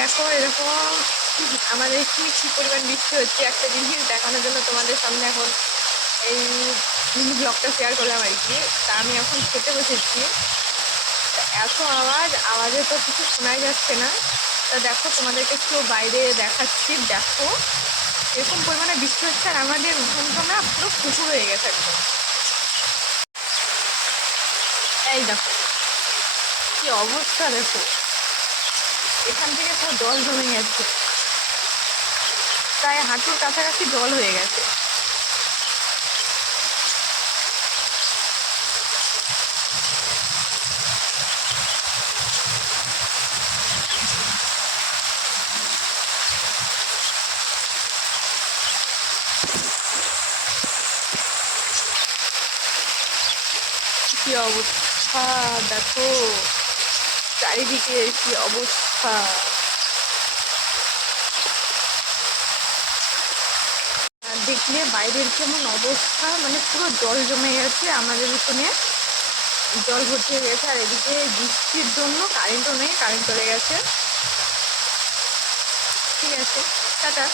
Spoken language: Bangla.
দেখো, এরকম আমাদের এখানে কী পরিমাণ বৃষ্টি হচ্ছে একটা জিনিস দেখানোর জন্য তোমাদের সামনে এখন এই ব্লগটা শেয়ার করলাম আর কি। তা আমি এখন খেতে বসেছি। এত আওয়াজ আওয়াজে তো কিছু শোনাই যাচ্ছে না। তা দেখো, তোমাদেরকে একটু বাইরে দেখাচ্ছি। দেখো, এরকম পরিমাণে বৃষ্টি হচ্ছে আর আমাদের উঠোনটা না পুরো পুকুর হয়ে গেছে একদম। এই দেখো, কি অবস্থা দেখো। এখান থেকে পুরো জল জমে গেছে। প্রায় হাঁটুর কাছাকাছি জল হয়ে গেছে। কি অবস্থা? দেখো। চারিদিকে কি অবস্থা? দেখলে বাইরের কেমন অবস্থা? মানে পুরো জল জমে গেছে আমাদের উঠোনে জল ভর্তি হয়ে গেছে আর এদিকে বৃষ্টির জন্য কারেন্টও নেই কারেন্ট চলে গেছে। ঠিক আছে, টাটা।